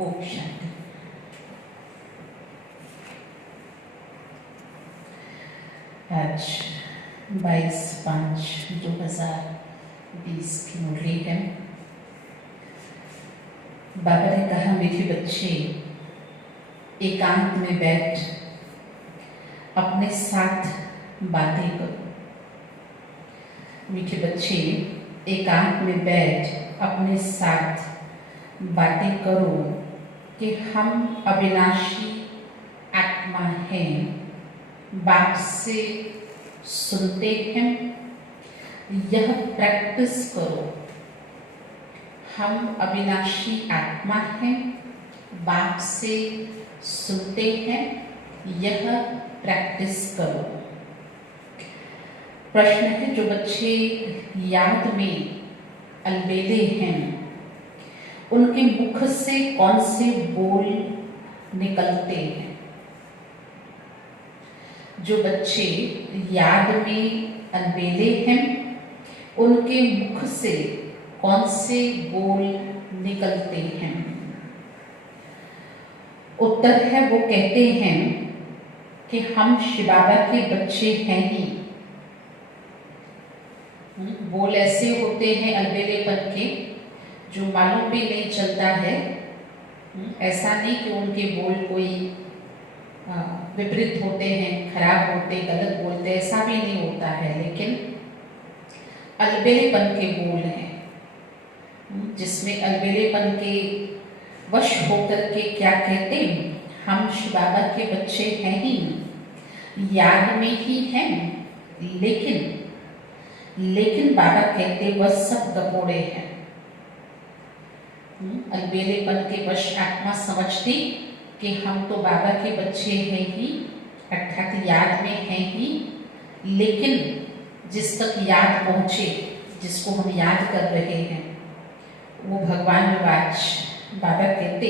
ओम शांति। आज 22/5/2020 की मुरली है। बाबा ने कहा, मीठे बच्चे एकांत में बैठ अपने साथ बातें करो। मीठे बच्चे एकांत में बैठ अपने साथ बातें करो कि हम अविनाशी आत्मा हैं। बाप से सुनते हैं, यह प्रैक्टिस करो। हम अविनाशी आत्मा हैं, बाप से सुनते हैं, यह प्रैक्टिस करो। प्रश्न है, जो बच्चे याद में अलबेले हैं, उनके मुख से कौन से बोल निकलते हैं? जो बच्चे याद में अलबेले हैं, उनके मुख से कौन से बोल निकलते हैं? उत्तर है, वो कहते हैं कि हम शिव बाबा के बच्चे हैं ही। बोल ऐसे होते हैं अलबेलेपन के, जो मालूम भी नहीं चलता है। ऐसा नहीं कि उनके बोल कोई विपरीत होते हैं, खराब होते, गलत बोलते, ऐसा भी नहीं होता है, लेकिन अलबेलेपन के बोल हैं, जिसमें अलबेलेपन के वश होकर के क्या कहते हैं, हम शिव बाबा के बच्चे हैं ही, याद में ही हैं, लेकिन बाबा कहते वह सब गपोड़े हैं। अलबेलेपन के वश आत्मा समझती कि हम तो बाबा के बच्चे हैं ही, अर्थात याद में हैं ही, लेकिन जिस तक याद पहुँचे, जिसको हम याद कर रहे हैं, वो भगवान निवाज बाबा कहते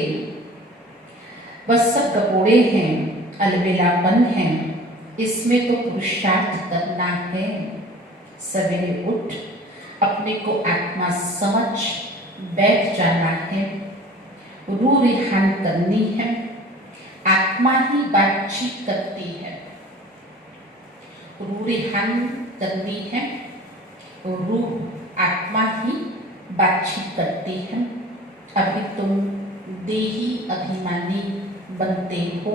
वह सब गपोड़े हैं, अलबेलापन है, इसमें तो पुरुषार्थ करना है। सवेरे उठ अपने को आत्मा समझ बैठ जाना है, रू रिहान करनी है। आत्मा ही बातचीत करती है, रू रिहान करनी है, रूह आत्मा ही बातचीत करती है। अभी तुम देही अभिमानी बनते हो।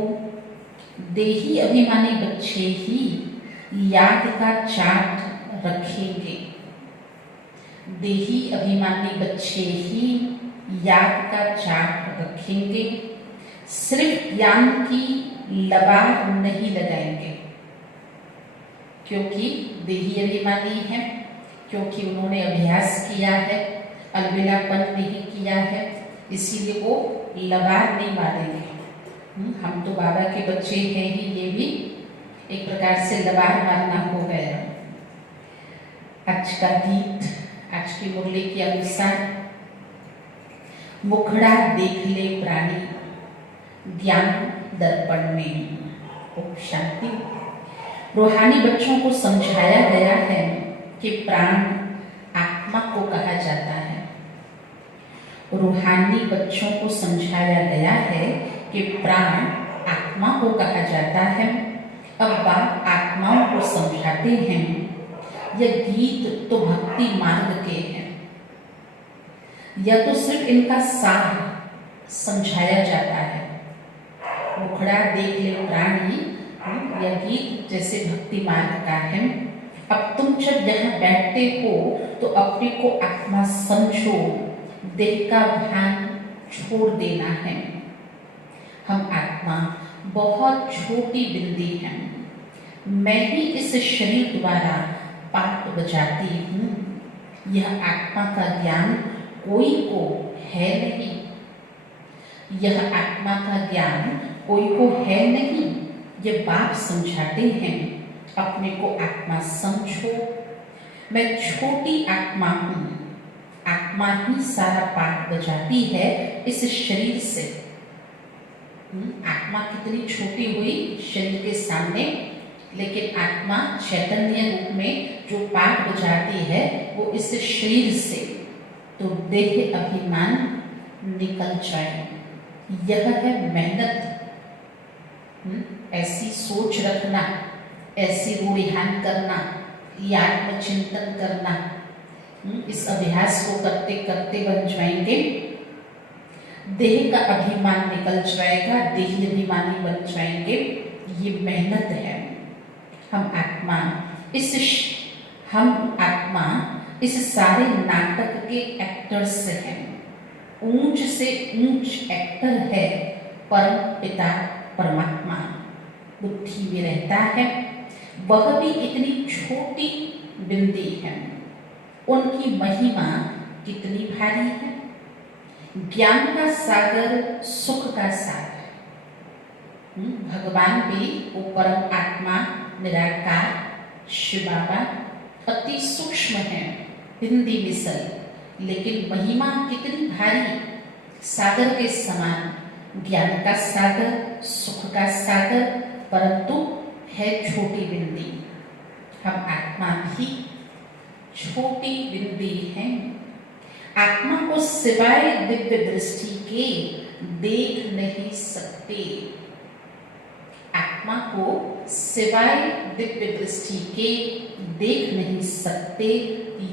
देही अभिमानी बच्चे ही याद का चार्ट रखेंगे। देही अभिमानी बच्चे ही याद का चार्ट रखेंगे, सिर्फ ज्ञान की लबार नहीं लगाएंगे, क्योंकि देही अभिमानी है, क्योंकि उन्होंने अभ्यास किया है, अलबेलापन नहीं किया है, इसीलिए वो लबार नहीं मारेंगे। हम तो बाबा के बच्चे हैं ही, ये भी एक प्रकार से लबार मारना हो गया। आज का गीत, आज की मुरली के अनुसार, मुखड़ा देख ले प्राणी ज्ञान दर्पण में। ओम शांति। रूहानी बच्चों को समझाया गया है कि प्राण आत्मा को कहा जाता है। रूहानी बच्चों को समझाया गया है कि प्राण आत्मा को कहा जाता है। अब बाप आत्माओं को समझाते हैं, यह गीत तो भक्ति मार्ग के हैं, यह तो सिर्फ इनका सार समझाया जाता है। मुखड़ा देख ले प्राणी, यह गीत जैसे भक्ति मार्ग का है। अब तुम जब यहाँ बैठते हो तो अपने को आत्मा समझो, देह का भान छोड़ देना है। हम आत्मा बहुत छोटी बिंदी हैं। मैं ही इस शरीर द्वारा पाठ बजाती हूँ। यह आत्मा का ज्ञान कोई को है नहीं, यह आत्मा का ज्ञान कोई को है नहीं। ये बाप समझाते हैं, अपने को आत्मा समझो। मैं छोटी आत्मा हूँ, आत्मा ही सारा पाठ बजाती है इस शरीर से। आत्मा कितनी छोटी हुई शरीर के सामने, लेकिन आत्मा चैतन्य रूप में जो पाठ बजाती है वो इस शरीर से। तो देह अभिमान निकल जाए, यह है मेहनत। ऐसी सोच रखना, ऐसी रूढ़ियान करना, ये आत्मचिंतन करना, इस अभ्यास को करते करते बन जाएंगे, देह का अभिमान निकल जाएगा, देही अभिमानी बन जाएंगे। ये मेहनत है। हम आत्मा इस सारे नाटक के एक्टर्स हैं। ऊंच से ऊंच एक्टर है परम पिता परमात्मा, बुद्धि में रहता है। वह भी इतनी छोटी बिंदी है, उनकी महिमा कितनी भारी है। ज्ञान का सागर, सुख का सागर। भगवान भी वो परम आत्मा निराकार शिव बाबा अति सूक्ष्म है, बिंदी मिसल, लेकिन महिमा कितनी भारी, सागर के समान। ज्ञान का सागर, सुख का सागर, परंतु है छोटी बिंदी। हम आत्मा भी छोटी बिंदी है। आत्मा को सिवाय दिव्य दृष्टि के देख नहीं सकते। आत्मा को सिवाय दिव्य दृष्टि के देख नहीं सकते।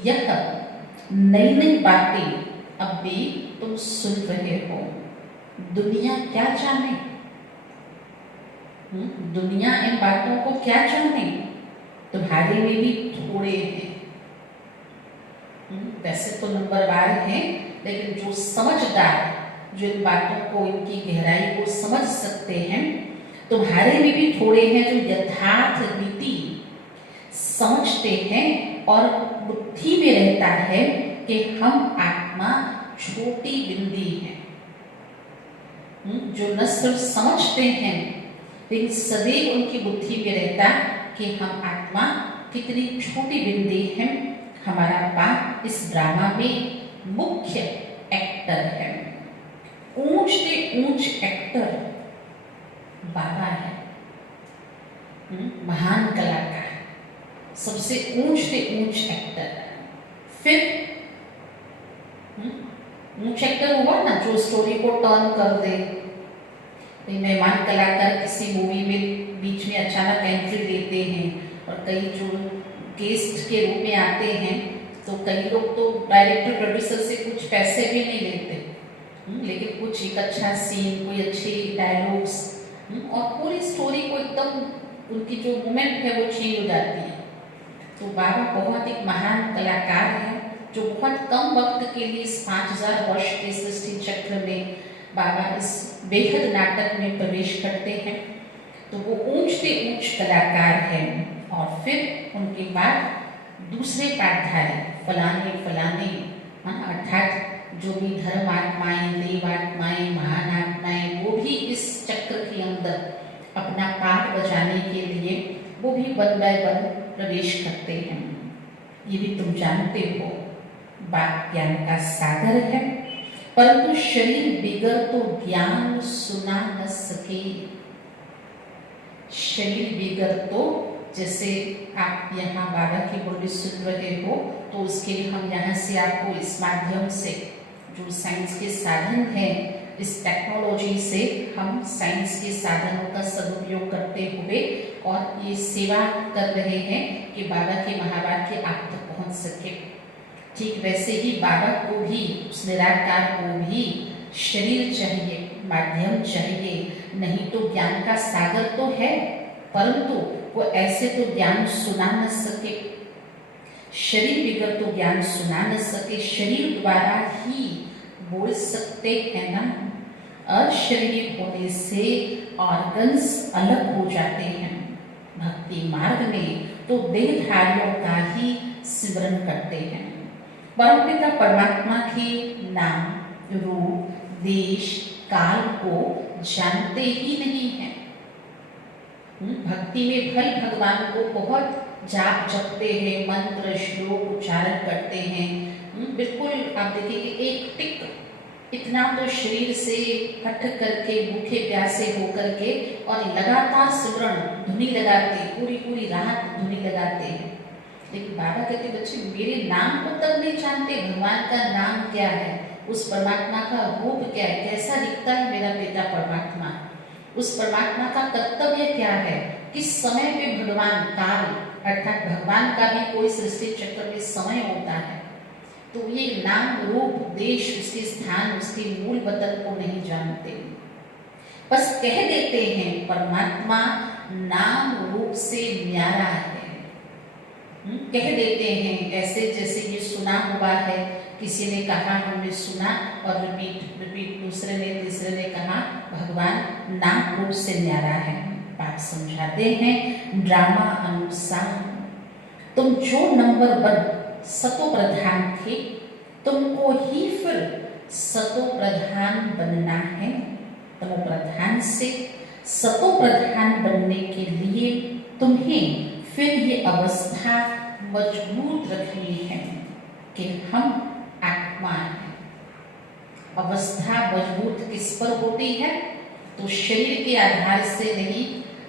यह नई नई बातें अब भी तुम सुन रहे हो। दुनिया क्या जाने, दुनिया इन बातों को क्या जाने, तुम्हारे में भी थोड़े हैं। वैसे तो नंबरवार हैं, लेकिन जो समझदार, जो इन बातों को, इनकी गहराई को समझ सकते हैं, तुम्हारे में भी थोड़े हैं जो यथार्थ रीति समझते हैं और बुद्धि में रहता है कि हम आत्मा छोटी बिंदी है। जो न सिर्फ समझते हैं, लेकिन सदैव उनकी बुद्धि में रहता कि हम आत्मा कितनी छोटी बिंदी है। हमारा बाप इस ड्रामा में मुख्य एक्टर है, ऊंच से ऊंच एक्टर बाबा है, महान कलाकार, सबसे ऊंच से ऊंच एक्टर। फिर ऊंच एक्टर हुआ ना जो स्टोरी को टर्न कर दे। मेहमान कलाकार किसी मूवी में बीच में अचानक एंट्री लेते हैं, और कई जो गेस्ट के रूप में आते हैं, तो कई लोग तो डायरेक्टर प्रोड्यूसर से कुछ पैसे भी नहीं लेते, लेकिन कुछ एक अच्छा सीन, कोई अच्छे डायलॉग्स, और पूरी स्टोरी को एकदम उनकी जो मोमेंट है वो चेंज हो जाती है। तो बाबा बहुत एक महान कलाकार है, जो बहुत कम वक्त के लिए इस 5000 वर्ष के सृष्टि चक्र में बाबा इस बेहद नाटक में प्रवेश करते हैं। तो वो ऊंच से ऊंच कलाकार हैं। और फिर उनके बाद दूसरे पाठधारी फलाने फलाने, अर्थात जो भी धर्म आत्माएं, देव आत्माएं, महान आत्माएं, वो भी इस चक्र के अंदर अपना पाठ बजाने के लिए वो भी वन बाय वन प्रवेश करते हैं। ये भी तुम जानते हो, बात ज्ञान का सागर है, परंतु शरीर बिगड़ तो ज्ञान सुना न सके। शरीर बिगड़ तो, जैसे आप यहाँ बाबा की बोली सुन रहे हो, तो उसके लिए हम यहाँ से आपको इस माध्यम से जो साइंस के साधन हैं, इस टेक्नोलॉजी से हम साइंस के साधनों का सदुपयोग करते हुए और ये सेवा कर रहे हैं कि बाबा के महावाक्य आप तक पहुँच सके। ठीक वैसे ही बाबा को भी, उस निराकार को भी शरीर चाहिए, माध्यम चाहिए। नहीं तो ज्ञान का सागर तो है, परंतु वो ऐसे तो ज्ञान सुना न सके। शरीर बिगड़ तो ज्ञान सुना न सके, शरीर द्वारा ही बोल सकते हैं ना। अशरीर होने से ऑर्गन्स अलग हो जाते हैं। भक्ति मार्ग में तो देहधारियों का ही सिमरन करते हैं। परमपिता परमात्मा के नाम, रूप, देश, काल को जानते ही नहीं है। भक्ति में भले भगवान को बहुत जाप जपते हैं, मंत्र श्लोक उच्चारण करते हैं। बिल्कुल आप देखिए कि एक टिक इतना तो शरीर से हट करके, भूखे प्यासे होकर के, और लगातार सिमरण धुनी लगाते, पूरी पूरी रात धुनी लगाते हैं। लेकिन बाबा कहते बच्चे मेरे नाम को तब नहीं जानते, भगवान का नाम क्या है, उस परमात्मा का रूप क्या है, कैसा दिखता है मेरा पिता परमात्मा, उस परमात्मा का कर्तव्य क्या है, किस समय पे भगवान काल अर्थात भगवान का भी कोई सृष्टि चक्र में समय होता है। तो ये नाम रूप देश उसके स्थान उसके मूल वतन को नहीं जानते, बस कह देते हैं परमात्मा नाम रूप से न्यारा है। कह देते हैं ऐसे जैसे ये सुना हुआ है, किसी ने कहा हमने सुना और रिपीट रिपीट दूसरे ने तीसरे ने कहा भगवान नाम रूप से न्यारा है। बात समझाते हैं ड्रामा अनुसार, तुम जो नंबर 1 सतो प्रधान थे तुमको ही फिर सतो प्रधान बनना है। तमो प्रधान से सतो प्रधान बनने के लिए तुम्हें फिर ये अवस्था मजबूत रखनी है कि हम आत्मा हैं। अवस्था मजबूत किस पर होती है, तो शरीर के आधार से नहीं,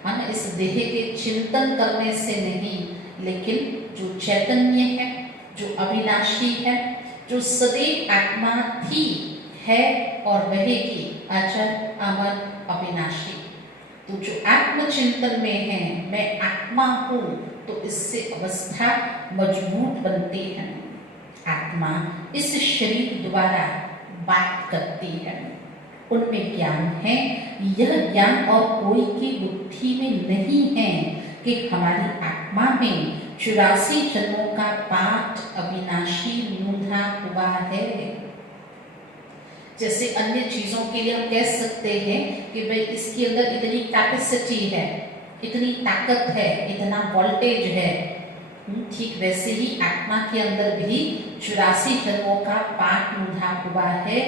हम इस देह के चिंतन करने से नहीं, लेकिन जो चैतन्य है, जो अविनाशी है, जो सदैव आत्मा थी है और रहेगी, अचल अमर अविनाशी। तो जो आत्मचिंतन में है मैं आत्मा हूँ, तो इससे अवस्था मजबूत बनती है। आत्मा इस शरीर द्वारा बात करती है, उनमें ज्ञान है। यह ज्ञान और कोई की बुद्धि में नहीं है कि हमारी आत्मा में 84 जन्मों का पाठ अविनाशी मूंधा हुआ है। जैसे अन्य चीजों के लिए हम कह सकते हैं कि भाई इसके अंदर इतनी कैपेसिटी है, इतनी ताकत है, इतना वोल्टेज है, ठीक वैसे ही आत्मा के अंदर भी 84 जन्मों का पाठ मूंधा हुआ है।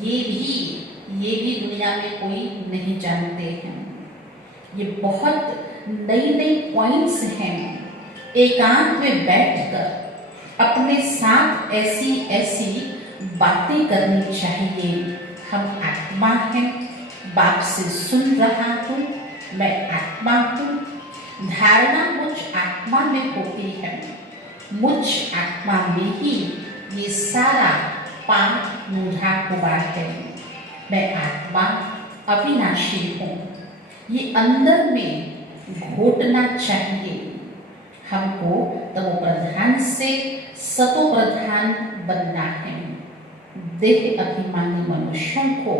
ये भी दुनिया में कोई नहीं जानते हैं। ये बहुत नई नई पॉइंट्स हैं। एकांत में बैठकर अपने साथ ऐसी ऐसी बातें करनी चाहिए। हम आत्मा हैं, बाप से सुन रहा हूँ, मैं आत्मा हूँ। धारणा मुझ आत्मा में होती है, मुझ आत्मा में ही ये सारा पाठ मूंधा हुआ है। मैं आत्मा अविनाशी हूँ। ये अंदर में घोटना चाहिए। हमको तमो प्रधान से सतो प्रधान बनना है। देह अभिमानी मनुष्यों को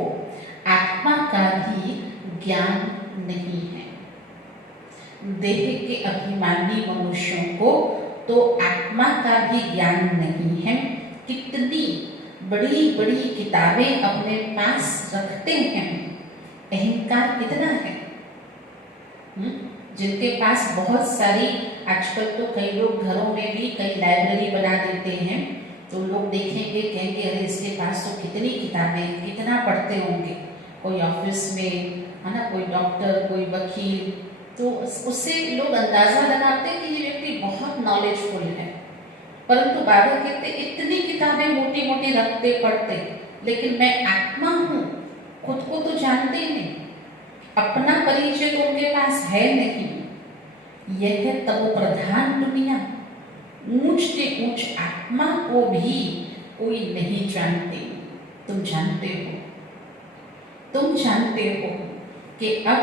आत्मा का भी ज्ञान नहीं है। देह के अभिमानी मनुष्यों को तो आत्मा का भी ज्ञान नहीं है। कितनी बड़ी बड़ी किताबें अपने पास रखते हैं, अहंकार कितना है। जिनके पास बहुत सारी, आजकल तो कई लोग घरों में भी कई लाइब्रेरी बना देते हैं, तो लोग देखेंगे कहेंगे अरे इसके पास तो कितनी किताबें, कितना पढ़ते होंगे। कोई ऑफिस में है ना, कोई डॉक्टर, कोई वकील, तो उससे लोग अंदाजा लगाते हैं कि ये व्यक्ति बहुत नॉलेजफुल है। परंतु बाबा कहते इतनी किताबें मोटी मोटी रखते पढ़ते, लेकिन मैं आत्मा हूँ खुद को तो जानते नहीं, अपना परिचय तो उनके पास है नहीं। यह है तमो प्रधान दुनिया। ऊंच के ऊंच आत्मा को भी कोई नहीं जानते। तुम जानते हो, तुम जानते हो कि अब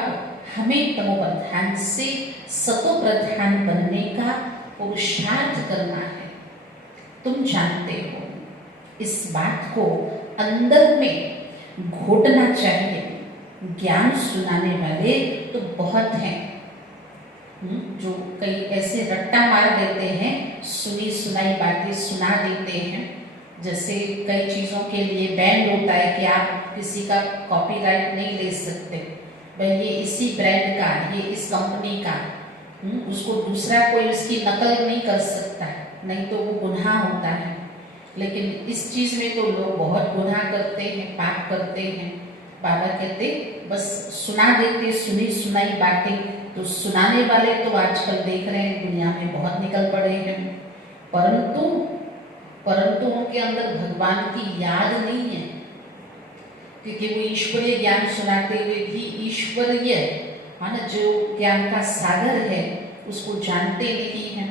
हमें तमो प्रधान से सतो प्रधान बनने का पुरुषार्थ करना है। तुम जानते हो, इस बात को अंदर में घोटना चाहिए। ज्ञान सुनाने वाले तो बहुत हैं, जो कई ऐसे रट्टा मार देते हैं, सुनी सुनाई बातें सुना देते हैं। जैसे कई चीज़ों के लिए बैन होता है कि आप किसी का कॉपीराइट नहीं ले सकते, भाई ये इसी ब्रांड का, ये इस कंपनी का, उसको दूसरा कोई उसकी नकल नहीं कर सकता, नहीं तो वो गुनाह होता है। लेकिन इस चीज़ में तो लोग बहुत गुनाह करते हैं, पाप करते हैं। बाबा कहते बस सुना देते सुनी सुनाई बातें, तो सुनाने वाले तो आजकल देख रहे हैं दुनिया में बहुत निकल पड़े हैं, परंतु उनके अंदर भगवान की याद नहीं है, क्योंकि वो ईश्वरीय ज्ञान सुनाते हुए भी ईश्वरीय है ना, जो ज्ञान का सागर है उसको जानते नहीं हैं,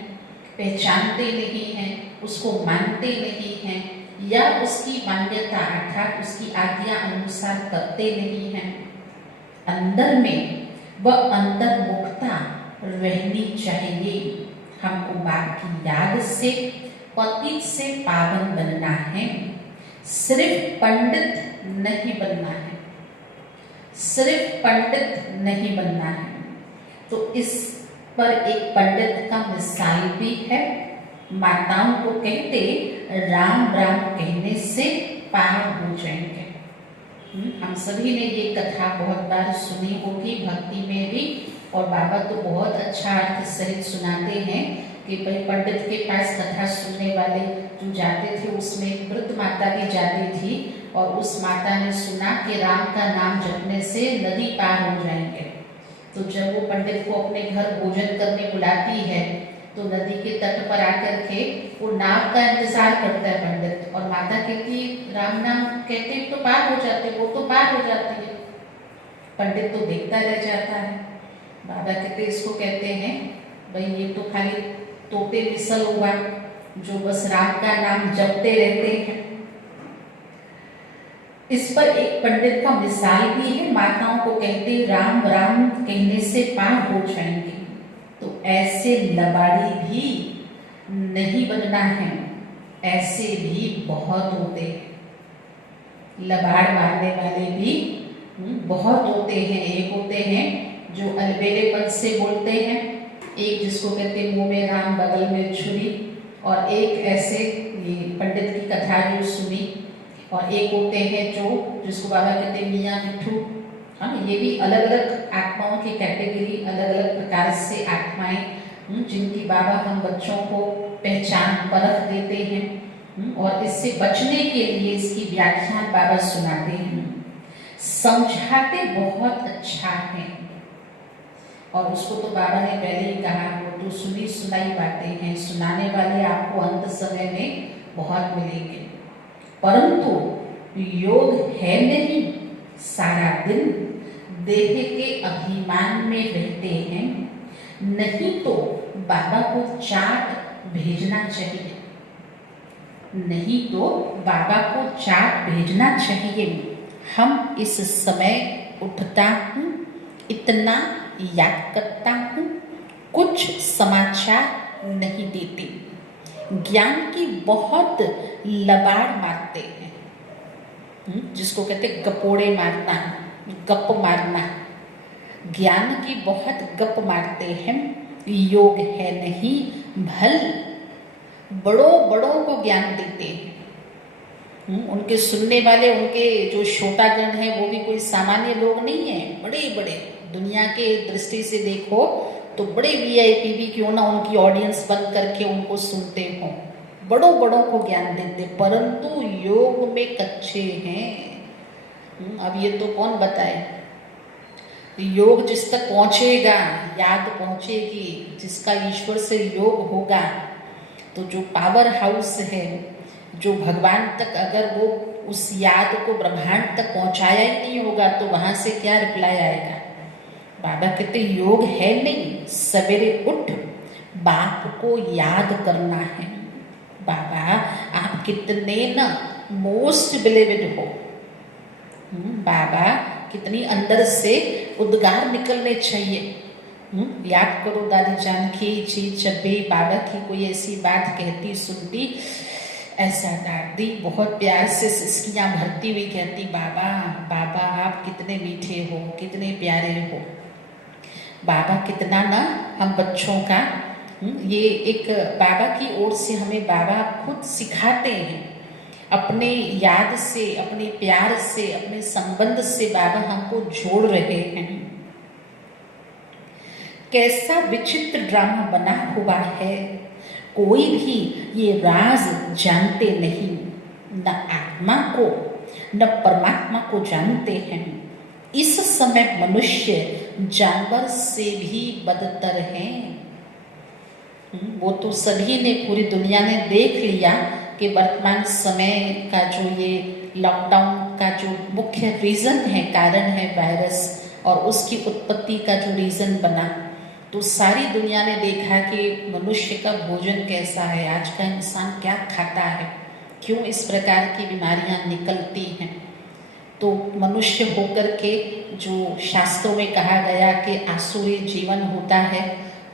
पहचानते नहीं हैं, उसको मानते नहीं हैं। या उसकी मान्यता अर्थात उसकी आज्ञा अनुसार करते नहीं हैं, अंदर में वह अंतर्मुखता रहनी चाहिए। हमको बाप की याद से पतित से पावन बनना है, सिर्फ पंडित नहीं बनना है, सिर्फ पंडित नहीं बनना है। तो इस पर एक पंडित का मिसाल भी है। माताओं को कहते राम राम कहने से पार हो जाएंगे। हम सभी ने ये कथा बहुत बार सुनी होगी, भक्ति में भी, और बाबा तो बहुत अच्छा अर्थ सहित सुनाते हैं कि भाई पंडित के पास कथा सुनने वाले जो जाते थे उसमें वृद्ध माता भी जाती थी और उस माता ने सुना कि राम का नाम जपने से नदी पार हो जाएंगे। तो जब वो पंडित को अपने घर भोजन करने बुलाती है तो नदी के तट पर आकर के वो नाव का इंतजार करता है पंडित, और माता कहती राम नाम कहते तो पार हो जाते, वो तो पार हो जाती है। पंडित तो देखता रह जाता है। बाबा कहते इसको कहते हैं भाई ये तो खाली तोते विसल हुआ जो बस राम का नाम जपते रहते हैं। इस पर एक पंडित का मिसाल भी है। माताओं को कहते राम राम कहने से पार हो जाएंगे। तो ऐसे लबाड़ी भी नहीं बनना है, ऐसे भी बहुत होते हैं। लबाड़ मारने वाले भी बहुत होते हैं। एक होते हैं जो अलबेलेपन से बोलते हैं, एक जिसको कहते मुंह में राम बगल में छुरी, और एक ऐसे ये पंडित की कथा जो सुनी, और एक होते हैं जो जिसको बाबा कहते मियाँ मिठू। हाँ, ये भी अलग अलग आत्माओं की कैटेगरी, अलग अलग प्रकार से आत्माएं जिनकी बाबा हम बच्चों को पहचान परख देते हैं, और इससे बचने के लिए इसकी व्याख्यान बाबा सुनाते हैं, समझाते बहुत अच्छा है। और उसको तो बाबा ने पहले ही कहा वो तो सुनी सुनाई बातें हैं, सुनाने वाले आपको अंत समय में बहुत मिलेंगे, परंतु योग है नहीं, सारा दिन देह के अभिमान में रहते हैं। नहीं तो बाबा को चाट भेजना चाहिए, नहीं तो बाबा को चाट भेजना चाहिए। हम इस समय उठता हूँ, इतना याद करता हूँ, कुछ समाचार नहीं देते, ज्ञान की बहुत लबाड़ मारते हैं, जिसको कहते गपोड़े मारना, गप मारना, ज्ञान की बहुत गप मारते हैं। योग है नहीं, भल बड़ों बड़ों को ज्ञान देते हैं। उनके सुनने वाले, उनके जो श्रोतागण हैं वो भी कोई सामान्य लोग नहीं हैं, बड़े बड़े, दुनिया के दृष्टि से देखो तो बड़े वीआईपी भी क्यों ना उनकी ऑडियंस बन करके उनको सुनते हो, बड़ों बड़ों को ज्ञान देते, परंतु योग में कच्चे हैं। अब ये तो कौन बताए, योग जिस तक पहुंचेगा, याद पहुंचेगी, जिसका ईश्वर से योग होगा, तो जो पावर हाउस है, जो भगवान तक अगर वो उस याद को ब्रह्मांड तक पहुंचाया ही नहीं होगा तो वहां से क्या रिप्लाई आएगा। बाबा कहते योग है नहीं, सवेरे उठ बाप को याद करना है। बाबा आप कितने ना मोस्ट बिलीवेड हो, बाबा कितनी अंदर से उद्गार निकलने चाहिए। याद करो दादी जानकी जी जब भी बाबा की कोई ऐसी बात कहती सुनती, ऐसा दादी बहुत प्यार से सिसकियाँ भरती हुई कहती, बाबा बाबा आप कितने मीठे हो, कितने प्यारे हो। बाबा कितना ना हम बच्चों का, ये एक बाबा की ओर से हमें बाबा खुद सिखाते हैं, अपने याद से, अपने प्यार से, अपने संबंध से बाबा हमको जोड़ रहे हैं। कैसा विचित्र ड्रामा बना हुआ है, कोई भी ये राज जानते नहीं, न आत्मा को न परमात्मा को जानते हैं। इस समय मनुष्य जानवर से भी बदतर हैं। वो तो सभी ने, पूरी दुनिया ने देख लिया कि वर्तमान समय का जो ये लॉकडाउन का जो मुख्य रीज़न है, कारण है वायरस, और उसकी उत्पत्ति का जो रीज़न बना, तो सारी दुनिया ने देखा कि मनुष्य का भोजन कैसा है, आज का इंसान क्या खाता है। क्यों इस प्रकार की बीमारियां निकलती हैं। तो मनुष्य होकर के जो शास्त्रों में कहा गया कि आसुरी जीवन होता है,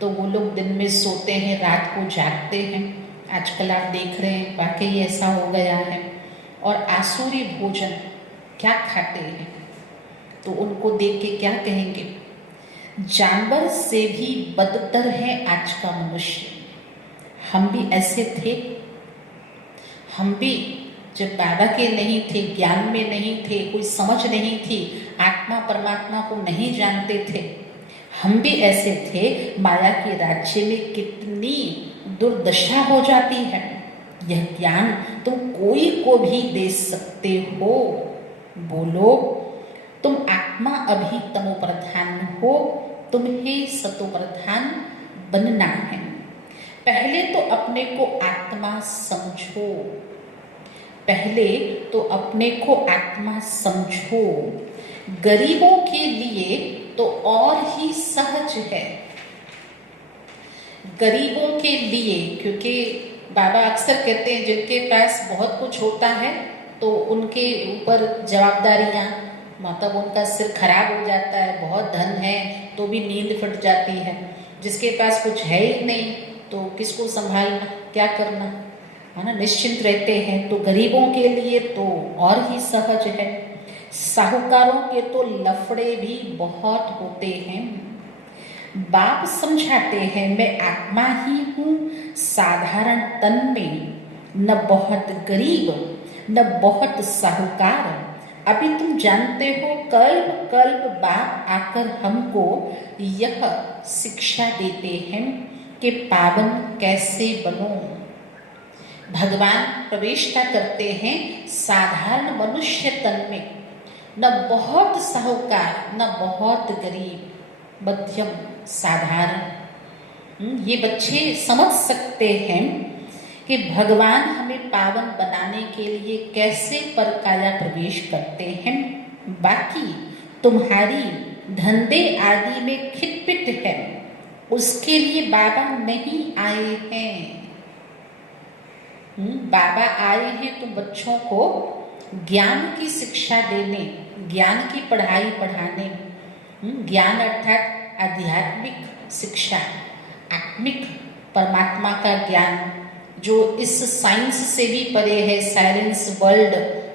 तो वो लोग दिन में सोते हैं, रात को जागते हैं। आजकल आप देख रहे हैं वाकई ऐसा हो गया है। और आसुरी भोजन क्या खाते हैं, तो उनको देख के क्या कहेंगे, जानवर से भी बदतर है आज का मनुष्य। हम भी ऐसे थे, हम भी जब बाबा के नहीं थे, ज्ञान में नहीं थे, कोई समझ नहीं थी, आत्मा परमात्मा को नहीं जानते थे, हम भी ऐसे थे। माया के राज्य में कितनी दुर्दशा हो जाती है। यह ज्ञान तुम कोई को भी दे सकते हो। बोलो, तुम आत्मा अभी तमो प्रधान हो, तुम्हें सतो प्रधान बनना है। पहले तो अपने को आत्मा समझो, पहले तो अपने को आत्मा समझो। गरीबों के लिए तो और ही सहज है, गरीबों के लिए, क्योंकि बाबा अक्सर कहते हैं जिनके पास बहुत कुछ होता है तो उनके ऊपर जवाबदारियाँ, मतलब उनका सिर खराब हो जाता है। बहुत धन है तो भी नींद फट जाती है। जिसके पास कुछ है ही नहीं तो किसको संभालना, क्या करना, है ना, निश्चिंत रहते हैं। तो गरीबों के लिए तो और ही सहज है। साहूकारों के तो लफड़े भी बहुत होते हैं। बाप समझाते हैं मैं आत्मा ही हूँ, साधारण तन में, न बहुत गरीब न बहुत साहूकार। अभी तुम जानते हो कल्प कल्प बाप आकर हमको यह शिक्षा देते हैं कि पावन कैसे बनो। भगवान प्रवेशता करते हैं साधारण मनुष्य तन में, न बहुत साहूकार न बहुत गरीब, मध्यम साधारण। ये बच्चे समझ सकते हैं कि भगवान हमें पावन बनाने के लिए कैसे परकाया प्रवेश करते हैं। बाकी तुम्हारी धंधे आदि में खिटपिट है, उसके लिए बाबा नहीं आए हैं। बाबा आए हैं तो बच्चों को ज्ञान की शिक्षा देने, ज्ञान की पढ़ाई पढ़ाने। ज्ञान अर्थात आध्यात्मिक शिक्षा, आत्मिक परमात्मा का ज्ञान, जो इस साइंस से भी परे है, साइलेंस वर्ल्ड,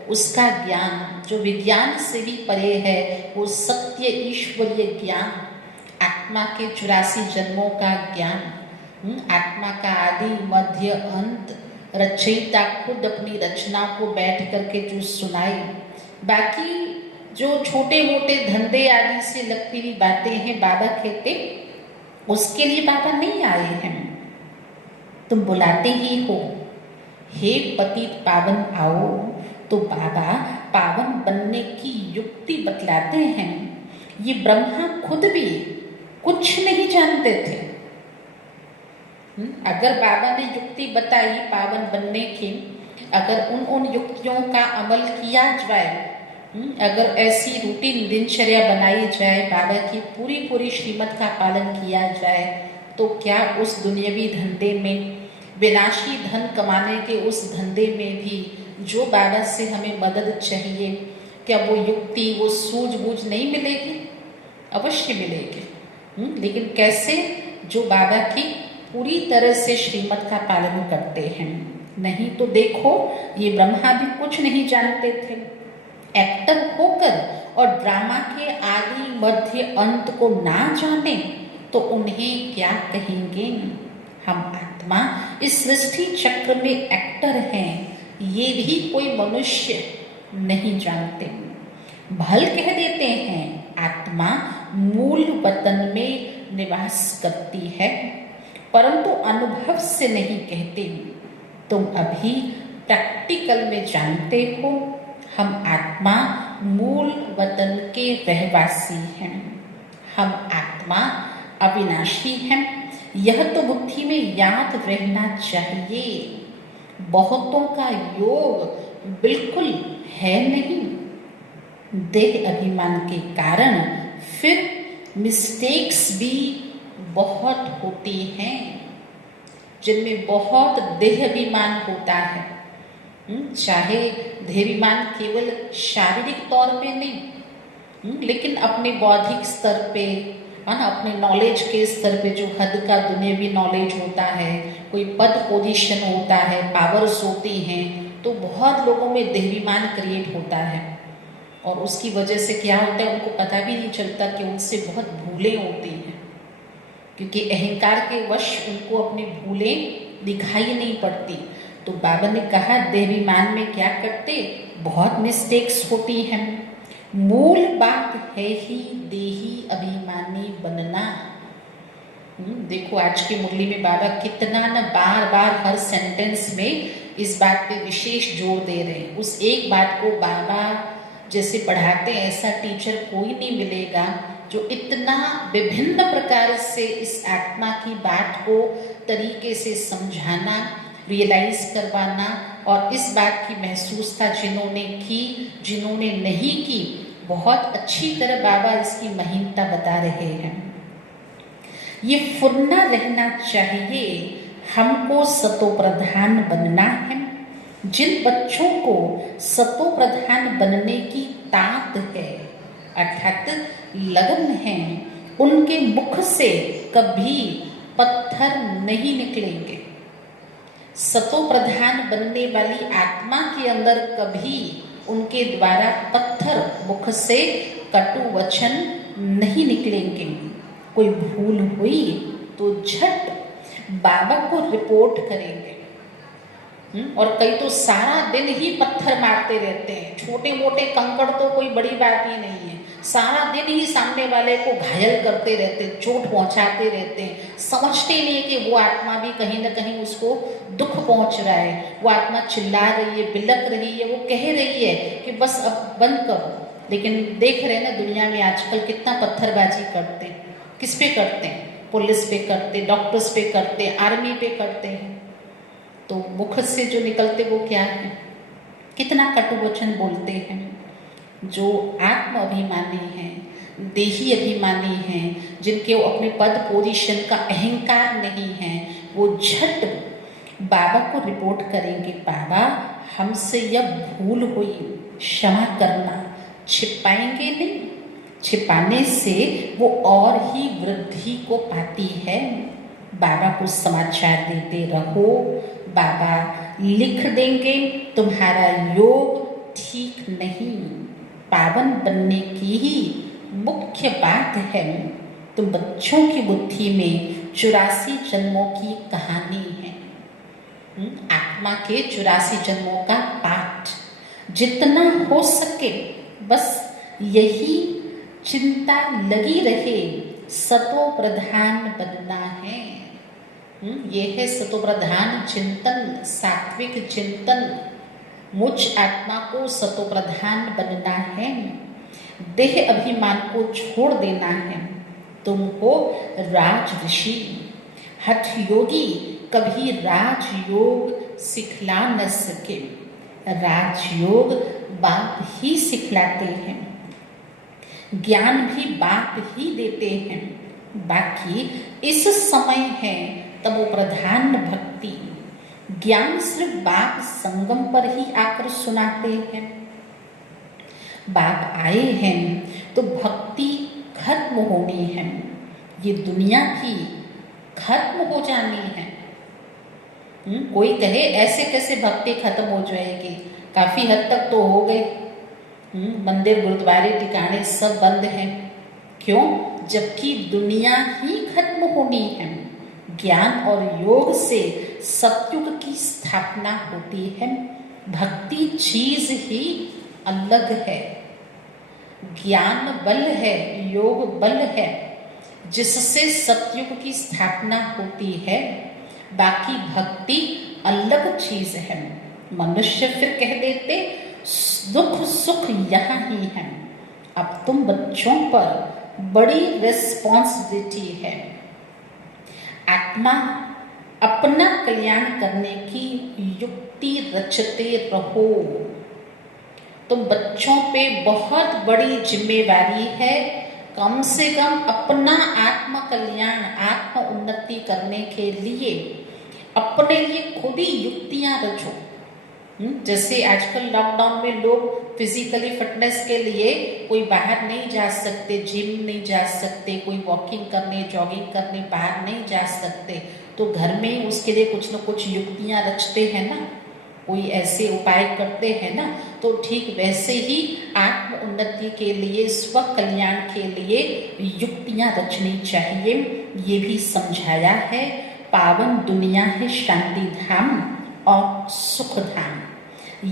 उसका ज्ञान, जो विज्ञान से भी परे है, वो सत्य ईश्वरीय ज्ञान, आत्मा के 84 जन्मों का ज्ञान, आत्मा का आदि मध्य अंत, रचयिता खुद अपनी रचना को बैठ करके जो सुनाई। बाकी जो छोटे मोटे धंधे आदि से लगती हुई बातें हैं, बाबा कहते उसके लिए बाबा नहीं आए हैं। तुम बुलाते ही हो, हे पतित पावन आओ, तो बाबा पावन बनने की युक्ति बतलाते हैं। ये ब्रह्मा खुद भी कुछ नहीं जानते थे। अगर बाबा ने युक्ति बताई पावन बनने की, अगर उन युक्तियों का अमल किया जाए, अगर ऐसी रूटीन दिनचर्या बनाई जाए, बाबा की पूरी पूरी श्रीमत का पालन किया जाए, तो क्या उस दुनियावी धंधे में, विनाशी धन कमाने के उस धंधे में भी जो बाबा से हमें मदद चाहिए, क्या वो युक्ति, वो सूझबूझ नहीं मिलेगी? अवश्य मिलेगी। लेकिन कैसे? जो बाबा की पूरी तरह से श्रीमत का पालन करते हैं। नहीं तो देखो, ये ब्रह्मा भी कुछ नहीं जानते थे। एक्टर होकर और ड्रामा के आदि मध्य अंत को ना जाने तो उन्हें क्या कहेंगे? हम आत्मा इस सृष्टि चक्र में एक्टर हैं, ये भी कोई मनुष्य नहीं जानते। भल कह देते हैं आत्मा मूल वतन में निवास करती है, परंतु अनुभव से नहीं कहते। तुम अभी प्रैक्टिकल में जानते हो हम आत्मा मूल वतन के रहवासी हैं, हम आत्मा अविनाशी हैं। यह तो बुद्धि में याद रहना चाहिए। बहुतों का योग बिल्कुल है नहीं। देह अभिमान के कारण फिर मिस्टेक्स भी बहुत होती हैं, जिनमें बहुत देह अभिमान होता है। चाहे धैर्यमान केवल शारीरिक तौर पे नहीं, लेकिन अपने बौद्धिक स्तर पे, है ना, अपने नॉलेज के स्तर पे जो हद का दुनियावी नॉलेज होता है, कोई पद पोजीशन होता है, पावर्स होती हैं, तो बहुत लोगों में धैर्यमान क्रिएट होता है। और उसकी वजह से क्या होता है, उनको पता भी नहीं चलता कि उनसे बहुत भूलें होती हैं, क्योंकि अहंकार के वश उनको अपनी भूलें दिखाई नहीं पड़ती। तो बाबा ने कहा देवीमान में क्या करते, बहुत मिस्टेक्स होती हैं। मूल बात है ही देही अभिमानी बनना। देखो आज की मुरली में बाबा कितना न बार बार हर सेंटेंस में इस बात पे विशेष जोर दे रहे हैं। उस एक बात को बाबा जैसे पढ़ाते हैं ऐसा टीचर कोई नहीं मिलेगा जो इतना विभिन्न प्रकार से इस आत्मा की बात को तरीके से समझाना, रियलाइज करवाना, और इस बात की महसूसता जिन्होंने की, जिन्होंने नहीं की, बहुत अच्छी तरह बाबा इसकी महीनता बता रहे हैं। ये फुरना रहना चाहिए, हमको सतो प्रधान बनना है। जिन बच्चों को सतो प्रधान बनने की ताकत है, अर्थात लगन है, उनके मुख से कभी पत्थर नहीं निकलेंगे। सतो प्रधान बनने वाली आत्मा के अंदर कभी उनके द्वारा पत्थर मुख से कटु वचन नहीं निकलेंगे। कोई भूल हुई तो झट बाबा को रिपोर्ट करेंगे। और कई तो सारा दिन ही पत्थर मारते रहते हैं, छोटे मोटे कंकड़ तो कोई बड़ी बात ही नहीं है, सारा दिन ही सामने वाले को घायल करते रहते, चोट पहुंचाते रहते हैं। समझते नहीं कि वो आत्मा भी कहीं ना कहीं उसको दुख पहुंच रहा है, वो आत्मा चिल्ला रही है, बिलक रही है, वो कह रही है कि बस अब बंद करो। लेकिन देख रहे हैं ना दुनिया में आजकल कितना पत्थरबाजी करते हैं। किस पे करते हैं? पुलिस पे करते, डॉक्टर्स पे करते, आर्मी पे करते हैं। तो मुख से जो निकलते वो क्या है, कितना कटु वचन बोलते हैं। जो आत्म अभिमानी हैं, देही अभिमानी हैं, जिनके वो अपने पद पोजीशन का अहंकार नहीं है, वो झट बाबा को रिपोर्ट करेंगे, बाबा हमसे यह भूल हुई, क्षमा करना। छिपाएंगे नहीं, छिपाने से वो और ही वृद्धि को पाती है। बाबा को समाचार देते रहो, बाबा लिख देंगे तुम्हारा योग ठीक नहीं। पावन बनने की ही मुख्य बात है। तुम बच्चों की बुद्धि में 84 जन्मों की कहानी है, आत्मा के 84 जन्मों का पाठ। जितना हो सके बस यही चिंता लगी रहे, सतो प्रधान बनना है। ये है सतो प्रधान चिंतन, सात्विक चिंतन। मुझ आत्मा को सतो प्रधान बनना है, देह अभिमान को छोड़ देना है। तुम हो राज ऋषि, हठ योगी कभी राजयोग सिखला न सके। राजयोग बाप ही सिखलाते हैं, ज्ञान भी बाप ही देते हैं। बाकी इस समय है तब वो प्रधान भक्ति, ज्ञान सिर्फ बाप संगम पर ही आकर सुनाते हैं। बाप आए हैं तो भक्ति खत्म होनी है, ये दुनिया भी खत्म हो जानी है। कोई कहे ऐसे कैसे भक्ति खत्म हो जाएगी, काफी हद तक तो हो गई। मंदिर गुरुद्वारे ठिकाने सब बंद हैं, क्यों? जबकि दुनिया ही खत्म होनी है। ज्ञान और योग से सतयुग की स्थापना होती है। भक्ति चीज ही अलग है। ज्ञान बल है, योग बल है, जिससे सतयुग की स्थापना होती है। बाकी भक्ति अलग चीज है। मनुष्य फिर कह देते दुख सुख यहाँ ही है। अब तुम बच्चों पर बड़ी रिस्पॉन्सिबिलिटी है। आत्मा अपना कल्याण करने की युक्ति रचते रहो। तुम बच्चों पे बहुत बड़ी जिम्मेवारी है, कम से कम अपना आत्म कल्याण, आत्म उन्नति करने के लिए अपने लिए खुद ही युक्तियां रचो। जैसे आजकल लॉकडाउन में लोग फिजिकली फिटनेस के लिए कोई बाहर नहीं जा सकते, जिम नहीं जा सकते, कोई वॉकिंग करने जॉगिंग करने बाहर नहीं जा सकते, तो घर में ही उसके लिए कुछ न कुछ युक्तियाँ रचते हैं ना, कोई ऐसे उपाय करते हैं ना। तो ठीक वैसे ही आत्म उन्नति के लिए, स्व कल्याण के लिए युक्तियाँ रचनी चाहिए। ये भी समझाया है। पावन दुनिया है शांति धाम और सुख धाम,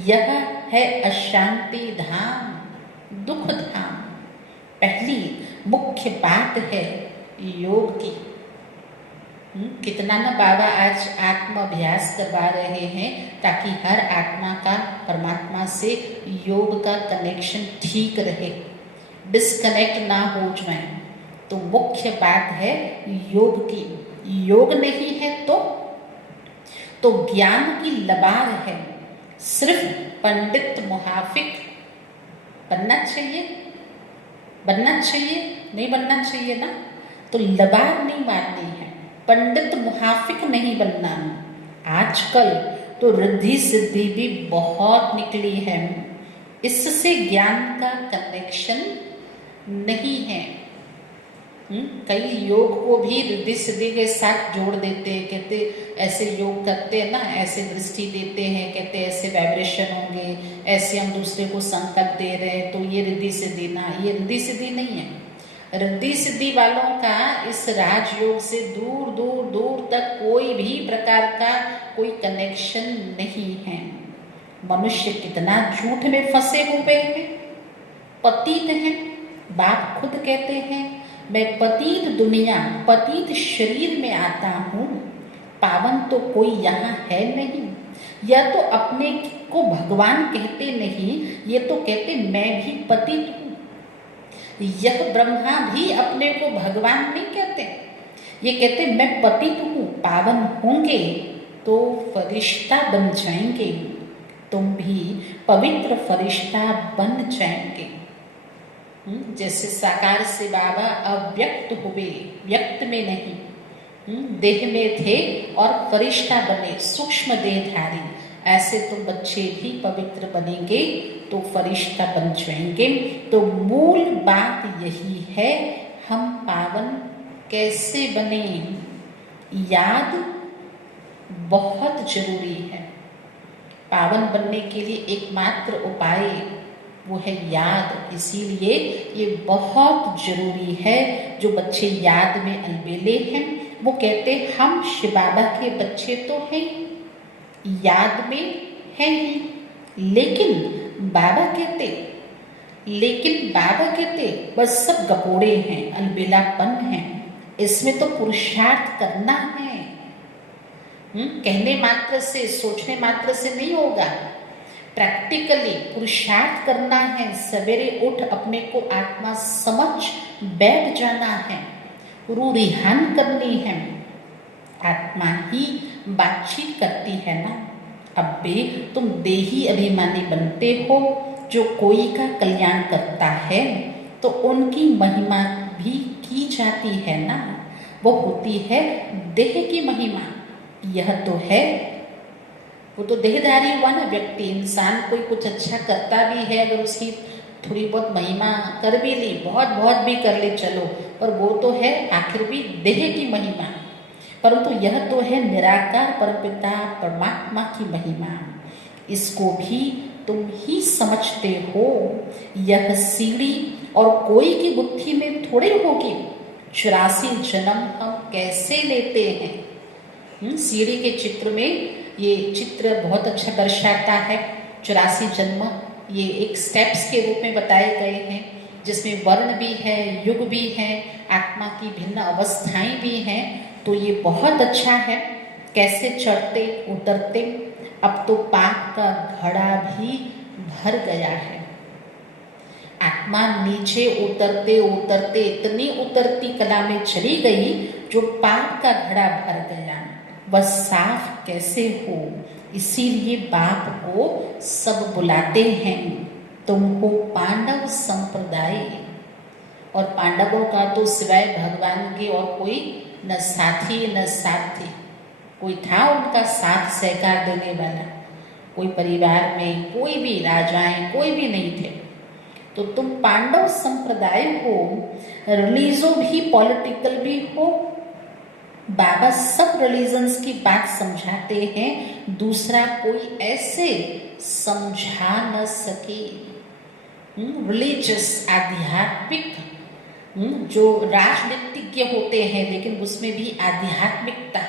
यह है अशांति धाम, दुख धाम। पहली मुख्य बात है योग की। कितना ना बाबा आज आत्म अभ्यास करवा रहे हैं ताकि हर आत्मा का परमात्मा से योग का कनेक्शन ठीक रहे, डिस्कनेक्ट ना हो जाए। तो मुख्य बात है योग की। योग नहीं है तो ज्ञान की लबार है। सिर्फ पंडित मुहाफिक बनना चाहिए, नहीं बनना चाहिए ना। तो लबार नहीं मारनी है, पंडित मुहाफिक नहीं बनना। आजकल तो रिद्धि सिद्धि भी बहुत निकली है, इससे ज्ञान का कनेक्शन नहीं है। कई योग को भी रिद्धि सिद्धि के साथ जोड़ देते हैं, कहते ऐसे योग करते हैं ना, ऐसे दृष्टि देते हैं, कहते ऐसे वाइब्रेशन होंगे, ऐसे हम दूसरे को संकल्प दे रहे हैं, तो ये रिद्धि सिद्धि ना, ये रिद्धि सिद्धि नहीं है। रिद्धि सिद्धि वालों का इस राजयोग से दूर दूर दूर तक कोई भी प्रकार का कोई कनेक्शन नहीं है। मनुष्य कितना झूठ में फंसे हुए हैं, पतित हैं। बाप खुद कहते हैं मैं पतित दुनिया, पतित शरीर में आता हूँ, पावन तो कोई यहाँ है नहीं। यह तो अपने को भगवान कहते नहीं, ये तो कहते मैं भी पतित हूँ। यह ब्रह्मा भी अपने को भगवान नहीं कहते, ये कहते मैं पतित हूँ। पावन होंगे तो फरिश्ता बन जाएंगे, तुम भी पवित्र फरिश्ता बन जाएंगे। जैसे साकार से बाबा अव्यक्त हुए, व्यक्त में नहीं, देह में थे और फरिश्ता बने, सूक्ष्म देहधारी। ऐसे तो बच्चे भी पवित्र बनेंगे तो फरिश्ता बन जाएंगे। तो मूल बात यही है, हम पावन कैसे बने, याद बहुत जरूरी है। पावन बनने के लिए एकमात्र उपाय वो है याद। इसीलिए ये बहुत जरूरी है। जो बच्चे याद में अलबेले हैं वो कहते हम शिव बाबा के बच्चे तो हैं, याद में हैं ही, लेकिन बाबा कहते बस सब गपोड़े हैं, अलबेलापन है, इसमें तो पुरुषार्थ करना है। कहने मात्र से, सोचने मात्र से नहीं होगा, प्रैक्टिकली पुरुषार्थ करना है। सवेरे उठ अपने को आत्मा समझ बैठ जाना है, रूढ़िहान करनी है। आत्मा ही बातचीत करती है ना। अब भी तुम देही अभिमानी बनते हो, जो कोई का कल्याण करता है तो उनकी महिमा भी की जाती है ना। वो होती है देह की महिमा। यह तो है, वो तो देहधारी हुआ ना व्यक्ति। इंसान कोई कुछ अच्छा करता भी है, अगर उसकी थोड़ी बहुत महिमा कर भी ली, बहुत भी कर ले चलो, पर वो तो है आखिर भी देह की महिमा। परंतु यह तो है निराकार परमपिता परमात्मा की महिमा। इसको भी तुम ही समझते हो। यह सीढ़ी और कोई की बुद्धि में थोड़े होगी। 84 जन्म हम कैसे लेते हैं। सीढ़ी के चित्र में ये चित्र बहुत अच्छा दर्शाता है। 84 जन्म ये एक स्टेप्स के रूप में बताए गए हैं, जिसमें वर्ण भी है, युग भी है, आत्मा की भिन्न अवस्थाएं भी हैं। तो ये बहुत अच्छा है, कैसे चढ़ते उतरते। अब तो पाप का घड़ा भी भर गया है। आत्मा नीचे उतरते उतरते इतनी उतरती कला में चली गई जो पाप का घड़ा भर गया। वह साफ कैसे हो, इसीलिए बाप को सब बुलाते हैं। तुम हो पांडव संप्रदाय, और पांडवों का तो सिवाय भगवान के और कोई न साथी न साथी। कोई था उनका साथ सहकार देने वाला, कोई परिवार में कोई भी राजाएं कोई भी नहीं थे। तो तुम पांडव संप्रदाय हो, रिलीजो भी पॉलिटिकल भी हो। बाबा सब रिलीजन्स की बात समझाते हैं, दूसरा कोई ऐसे समझा न सके। रिलीजियस आध्यात्मिक, जो राजनीतिज्ञ होते हैं लेकिन उसमें भी आध्यात्मिकता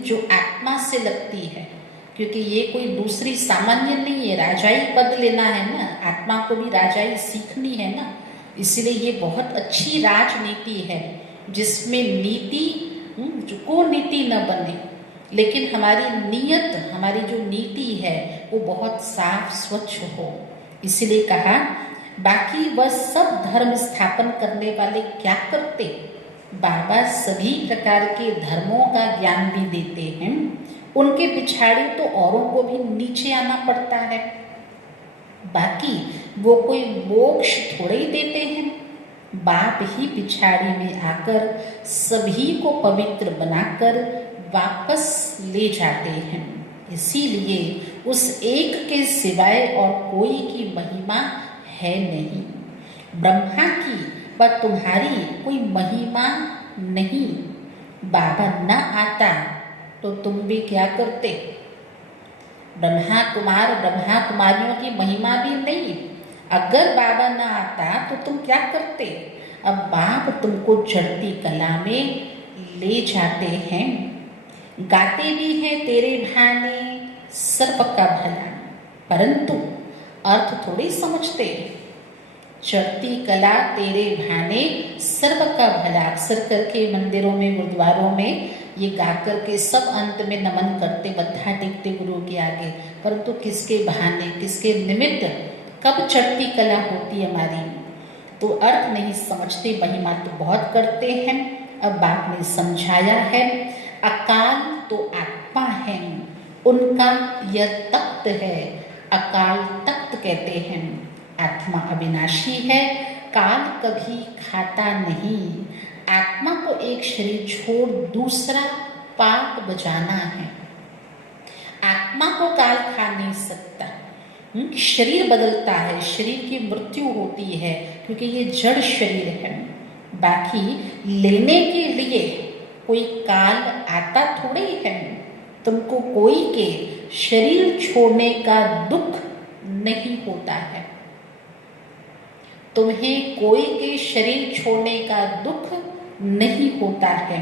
जो आत्मा से लगती है, क्योंकि ये कोई दूसरी सामान्य नहीं है। राजाई पद लेना है ना, आत्मा को भी राजाई सीखनी है ना, इसलिए ये बहुत अच्छी राजनीति है जिसमें नीति को नीति न बने, लेकिन हमारी नीयत, हमारी जो नीति है वो बहुत साफ स्वच्छ हो। इसलिए कहा बाकी वह सब धर्म स्थापन करने वाले क्या करते, बाबा सभी प्रकार के धर्मों का ज्ञान भी देते हैं। उनके पिछाड़ी तो औरों को भी नीचे आना पड़ता है, बाकी वो कोई मोक्ष थोड़े ही देते हैं। बाप ही पिछाड़ी में आकर सभी को पवित्र बनाकर वापस ले जाते हैं। इसीलिए उस एक के सिवाय और कोई की महिमा है नहीं। ब्रह्मा की व तुम्हारी कोई महिमा नहीं। बाबा न आता तो तुम भी क्या करते। ब्रह्मा कुमार ब्रह्मा कुमारियों की महिमा भी नहीं। अगर बाबा न आता तो तुम क्या करते। अब बाप तुमको चढ़ती कला में ले जाते हैं। गाते भी हैं तेरे भाने सर्व का भला, परंतु अर्थ थोड़ी समझते। चढ़ती कला तेरे भाने सर्व का भला, अक्सर करके मंदिरों में गुरुद्वारों में ये गा करके सब अंत में नमन करते, मत्था टेकते गुरु के आगे, परंतु किसके बहाने, किसके निमित्त, कब चढ़ती कला होती हमारी, तो अर्थ नहीं समझते। महिमा तो बहुत करते हैं। अब बाप ने समझाया है, अकाल तो आत्मा है, उनका यह तख्त है, अकाल तख्त कहते हैं। आत्मा अविनाशी है, काल कभी खाता नहीं। आत्मा को एक शरीर छोड़ दूसरा पाप बजाना है। आत्मा को काल खा नहीं सकता। शरीर बदलता है, शरीर की मृत्यु होती है क्योंकि ये जड़ शरीर है। बाकी लेने के लिए कोई काल आता थोड़े है। तुमको कोई के शरीर छोड़ने का दुख नहीं होता है। तुम्हें कोई के शरीर छोड़ने का दुख नहीं होता है।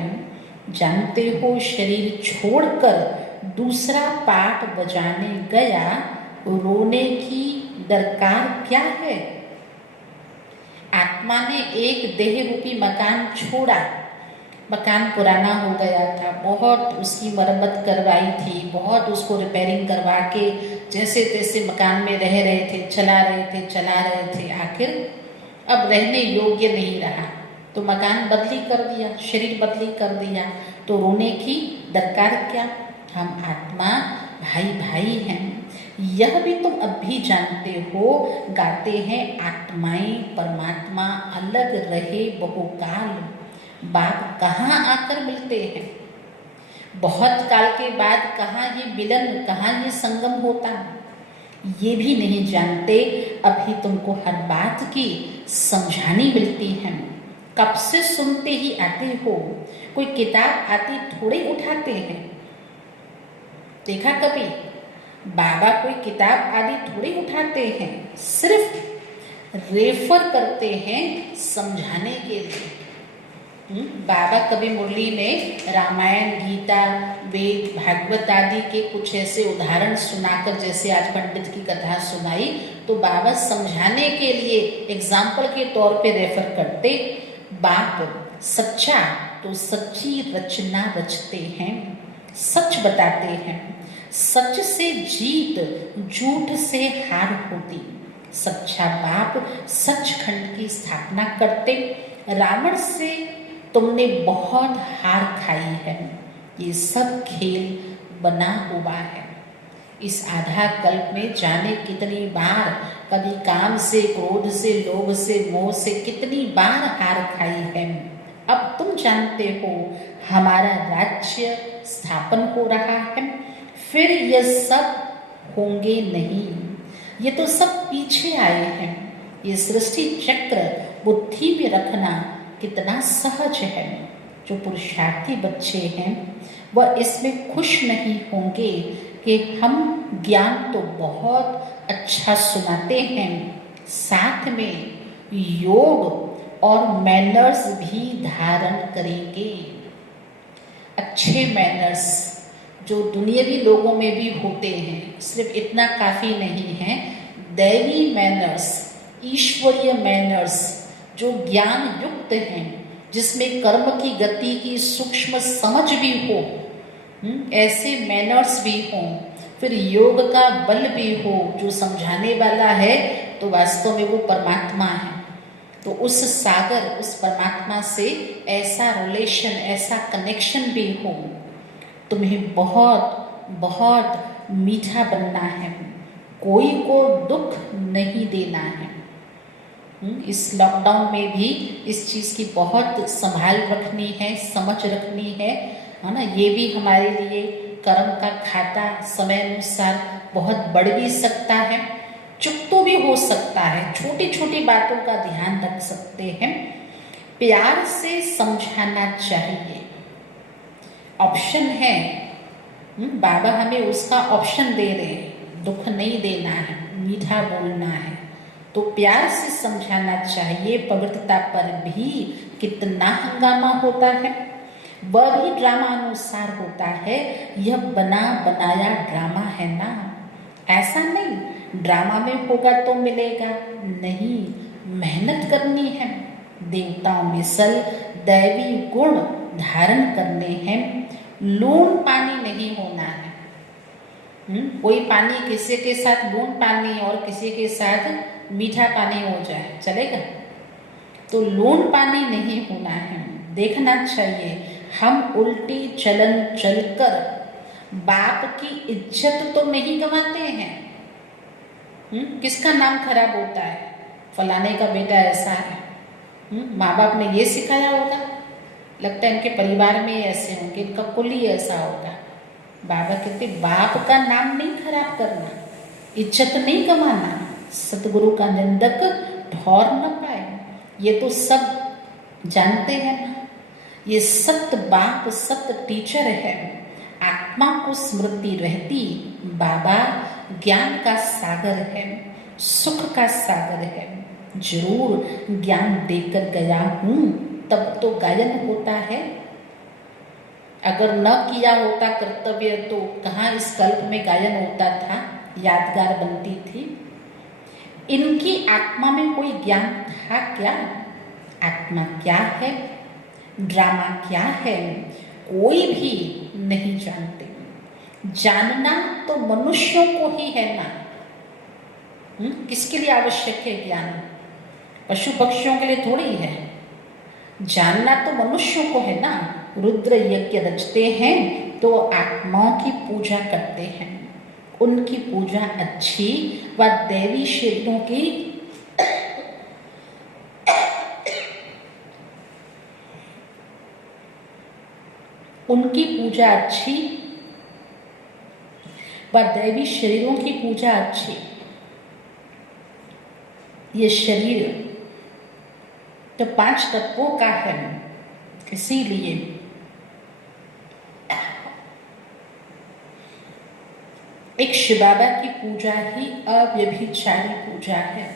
जानते हो, शरीर छोड़कर दूसरा पाठ बजाने गया, रोने की दरकार क्या है। आत्मा ने एक देह रूपी मकान छोड़ा, मकान पुराना हो गया था, बहुत उसकी मरम्मत करवाई थी, बहुत उसको रिपेयरिंग करवा के जैसे तैसे मकान में रह रहे थे, चला रहे थे, आखिर अब रहने योग्य नहीं रहा तो मकान बदली कर दिया, शरीर बदली कर दिया, तो रोने की दरकार क्या। हम आत्मा भाई भाई हैं, यह भी तुम अब भी जानते हो। गाते हैं आत्माएं परमात्मा अलग रहे बहुकाल, बाप कहाँ आकर मिलते हैं। बहुत काल के बाद कहाँ ये मिलन, कहाँ ये संगम होता है, ये भी नहीं जानते। अभी तुमको हर बात की समझानी मिलती है। कब से सुनते ही आते हो, कोई किताब आती थोड़े उठाते हैं। देखा कभी बाबा कोई किताब आदि थोड़ी उठाते हैं, सिर्फ रेफर करते हैं समझाने के लिए। बाबा कभी मुरली में रामायण, गीता, वेद, भागवत आदि के कुछ ऐसे उदाहरण सुनाकर, जैसे आज पंडित की कथा सुनाई, तो बाबा समझाने के लिए एग्जाम्पल के तौर पे रेफर करते। बाप सच्चा तो सच्ची रचना रचते हैं, सच बताते हैं। सच से जीत, झूठ से हार होती। सच्चा बाप सचखंड की स्थापना करते। रावण से तुमने बहुत हार खाई है, ये सब खेल बना हुआ है। इस आधा कल्प में जाने कितनी बार, कभी काम से, क्रोध से, लोभ से, मोह से कितनी बार हार खाई है। अब तुम जानते हो हमारा राज्य स्थापन हो रहा है, फिर यह सब होंगे नहीं। ये तो सब पीछे आए हैं। ये सृष्टि चक्र बुद्धि में रखना कितना सहज है। जो पुरुषार्थी बच्चे हैं वह इसमें खुश नहीं होंगे कि हम ज्ञान तो बहुत अच्छा सुनाते हैं, साथ में योग और मैनर्स भी धारण करेंगे। अच्छे मैनर्स जो दुनियावी लोगों में भी होते हैं, सिर्फ इतना काफ़ी नहीं है। दैवी मैनर्स, ईश्वरीय मैनर्स जो ज्ञान युक्त हैं, जिसमें कर्म की गति की सूक्ष्म समझ भी हो, ऐसे मैनर्स भी हों। फिर योग का बल भी हो, जो समझाने वाला है तो वास्तव में वो परमात्मा है। तो उस सागर, उस परमात्मा से ऐसा रिलेशन, ऐसा कनेक्शन भी हो। तुम्हें बहुत बहुत मीठा बनना है, कोई को दुख नहीं देना है। इस लॉकडाउन में भी इस चीज़ की बहुत संभाल रखनी है, समझ रखनी है ना। ये भी हमारे लिए कर्म का खाता समय अनुसार बहुत बढ़ भी सकता है, चुप भी हो सकता है। छोटी छोटी बातों का ध्यान रख सकते हैं। प्यार से समझाना चाहिए। ऑप्शन है, बाबा हमें उसका ऑप्शन दे रहे हैं। दुख नहीं देना है, मीठा बोलना है, तो प्यार से समझाना चाहिए। पवित्रता पर भी कितना हंगामा होता है, वह भी ड्रामा अनुसार होता है। यह बना बनाया ड्रामा है ना, ऐसा नहीं ड्रामा में होगा तो मिलेगा, नहीं, मेहनत करनी है। देवताओं में सल दैवी गुण धारण करने हैं। लून पानी नहीं होना है। कोई पानी किसी के साथ लून पानी और किसी के साथ मीठा पानी हो जाए, चलेगा? तो लून पानी नहीं होना है। देखना चाहिए हम उल्टी चलन चलकर बाप की इज्जत तो नहीं गंवाते हैं। किसका नाम खराब होता है? फलाने का बेटा ऐसा है। माँ बाप ने ये सिखाया होगा, लगता है इनके परिवार में ऐसे होंगे, इनका कुल ही ऐसा होगा। बाबा कहते बाप का नाम नहीं खराब करना, इज्जत नहीं गंवाना, सतगुरु का निंदक ठौर न पाए। ये तो सब जानते हैं ना। ये सत्य बाप, सत्य टीचर है। आत्मा को स्मृति रहती, बाबा ज्ञान का सागर है, सुख का सागर है। जरूर ज्ञान देकर गया हूँ, तब तो गायन होता है। अगर न किया होता कर्तव्य तो कहाँ इस कल्प में गायन होता था, यादगार बनती थी। इनकी आत्मा में कोई ज्ञान था क्या? आत्मा क्या है, ड्रामा क्या है, कोई भी नहीं जानते। जानना तो मनुष्यों को ही है ना। किसके लिए आवश्यक है ज्ञान? पशु पक्षियों के लिए थोड़ी है। जानना तो मनुष्यों को है ना। रुद्र यज्ञ रचते हैं तो आत्माओं की पूजा करते हैं। उनकी पूजा अच्छी व दैवी शरीरों की उनकी पूजा अच्छी व दैवी शरीरों की पूजा अच्छी। ये शरीर तो 5 तत्वों का है, इसीलिए एक शिव बाबा की पूजा ही अव्यभिचारी पूजा है।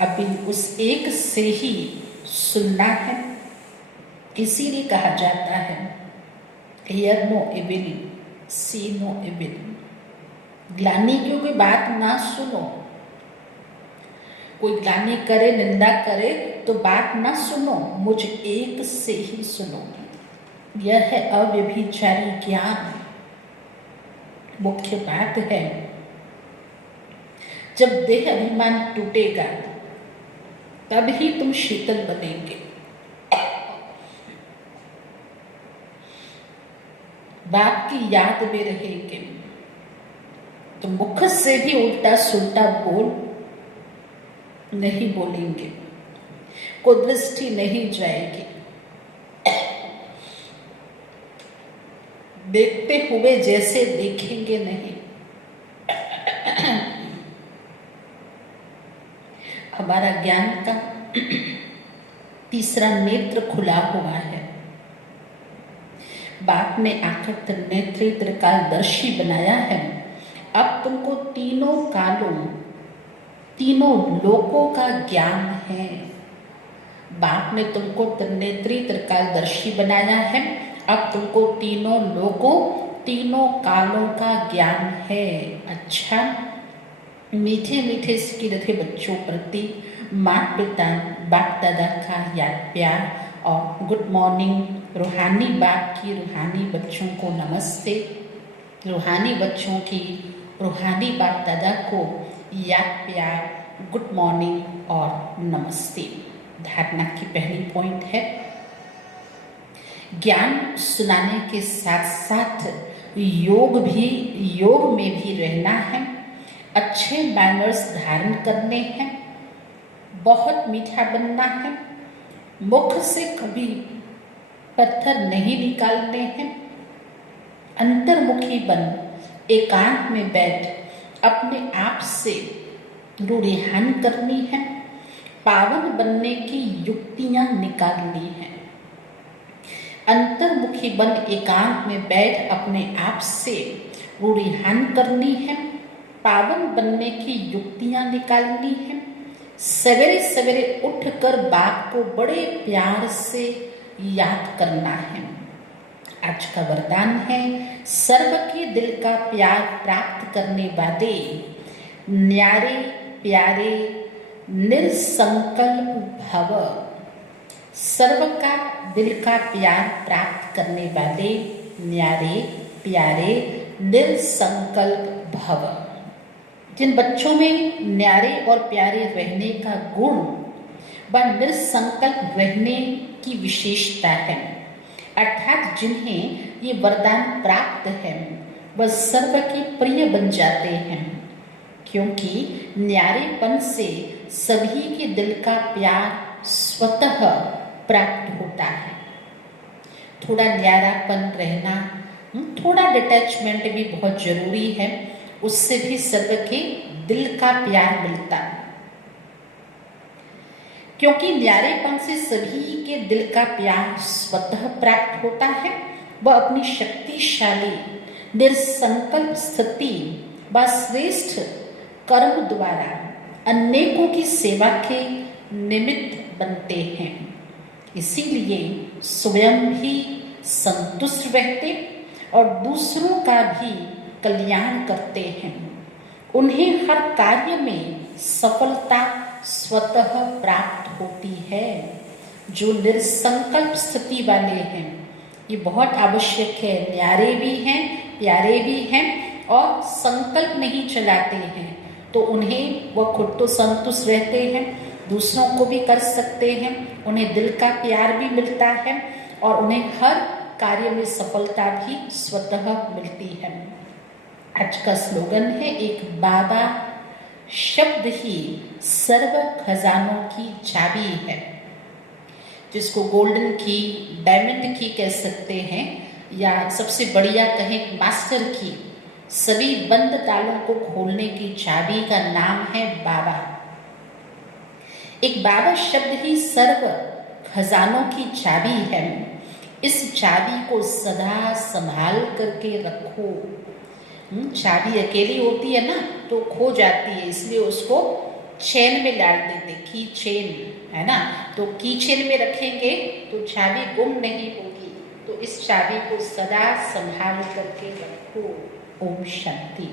अभी उस एक से ही सुनना है। इसीलिए कहा जाता है hear no evil, see no evil. ग्लानि की कोई बात ना सुनो। कोई ग्लानि करे, निंदा करे तो बात ना सुनो, मुझ एक से ही सुनो। यह है अव्यभिचारी ज्ञान। मुख्य बात है जब देह अभिमान टूटेगा तब ही तुम शीतल बनेंगे। बाप की याद में रहेंगे तो मुख से भी उल्टा सुल्टा बोल नहीं बोलेंगे, कोई दृष्टि नहीं जाएगी। देखते हुए जैसे देखेंगे नहीं। हमारा ज्ञान का तीसरा नेत्र खुला हुआ है। बाप ने आकर त्रिनेत्री त्रिकालदर्शी बनाया है। अब तुमको तीनों कालों, तीनों लोकों का ज्ञान है। बाप ने तुमको त्रिनेत्री त्रिकालदर्शी बनाया है। अब तुमको तीनों लोकों, तीनों कालों का ज्ञान है। अच्छा, मीठे मीठे सिके रखे बच्चों प्रति माता पिता बाप दादा का याद प्यार और गुड मॉर्निंग। रूहानी बाप की रूहानी बच्चों को नमस्ते। रूहानी बच्चों की रूहानी बाप दादा को याद प्यार, गुड मॉर्निंग और नमस्ते। धारणा की पहली पॉइंट है, ज्ञान सुनाने के साथ साथ योग में भी रहना है। अच्छे मैनर्स धारण करने हैं। बहुत मीठा बनना है। मुख से कभी पत्थर नहीं निकालने हैं। अंतर्मुखी बन एकांत में बैठ अपने आप से रूढ़िहान करनी है। पावन बनने की युक्तियां निकालनी है। अंतर्मुखी बन एकांत में बैठ अपने आप से रूढ़िहान करनी है। पावन बनने की युक्तियां निकालनी है। सवेरे सवेरे उठकर बाप को बड़े प्यार से याद करना है। आज का वरदान है, सर्व के दिल का प्यार प्राप्त करने वाले न्यारे प्यारे निर्संकल्प भव। सर्व का दिल का प्यार प्राप्त करने वाले न्यारे प्यारे निर्संकल्प भव। जिन बच्चों में न्यारे और प्यारे रहने का गुण व निर्संकल्प रहने की विशेषता है, अर्थात जिन्हें ये वरदान प्राप्त है, वह सर्व के प्रिय बन जाते हैं, क्योंकि न्यारेपन से सभी के दिल का प्यार स्वतः प्राप्त होता है। थोड़ा न्यारापन रहना, थोड़ा डिटैचमेंट भी बहुत जरूरी है। उससे भी सर्व के दिल का प्यार मिलता है, क्योंकि न्यारेपन से सभी के दिल का प्यार स्वतः प्राप्त होता है। वह अपनी शक्तिशाली निर्संकल्प स्थिति व श्रेष्ठ कर्म द्वारा अनेकों की सेवा के निमित्त बनते हैं। इसीलिए स्वयं भी संतुष्ट रहते और दूसरों का भी कल्याण करते हैं। उन्हें हर कार्य में सफलता स्वतः प्राप्त होती है। जो निर्संकल्प स्थिति वाले हैं, ये बहुत आवश्यक है। न्यारे भी हैं, प्यारे भी हैं और संकल्प नहीं चलाते हैं, तो उन्हें वह खुद तो संतुष्ट रहते हैं, दूसरों को भी कर सकते हैं, उन्हें दिल का प्यार भी मिलता है और उन्हें हर कार्य में सफलता भी स्वतः मिलती है। आज का स्लोगन है, एक बाबा शब्द ही सर्व खजानों की चाबी है। जिसको गोल्डन की, डायमंड की कह सकते हैं, या सबसे बढ़िया कहें मास्टर की। सभी बंद तालों को खोलने की चाबी का नाम है बाबा। एक बाबा शब्द ही सर्व खजानों की चाबी है। इस चाबी को सदा संभाल करके रखो। चाबी अकेली होती है ना तो खो जाती है, इसलिए उसको चेन में डाल देते, की चेन है ना, तो की चेन में रखेंगे तो चाबी गुम नहीं होगी। तो इस चाबी को सदा संभाल करके रखो। ओम शांति।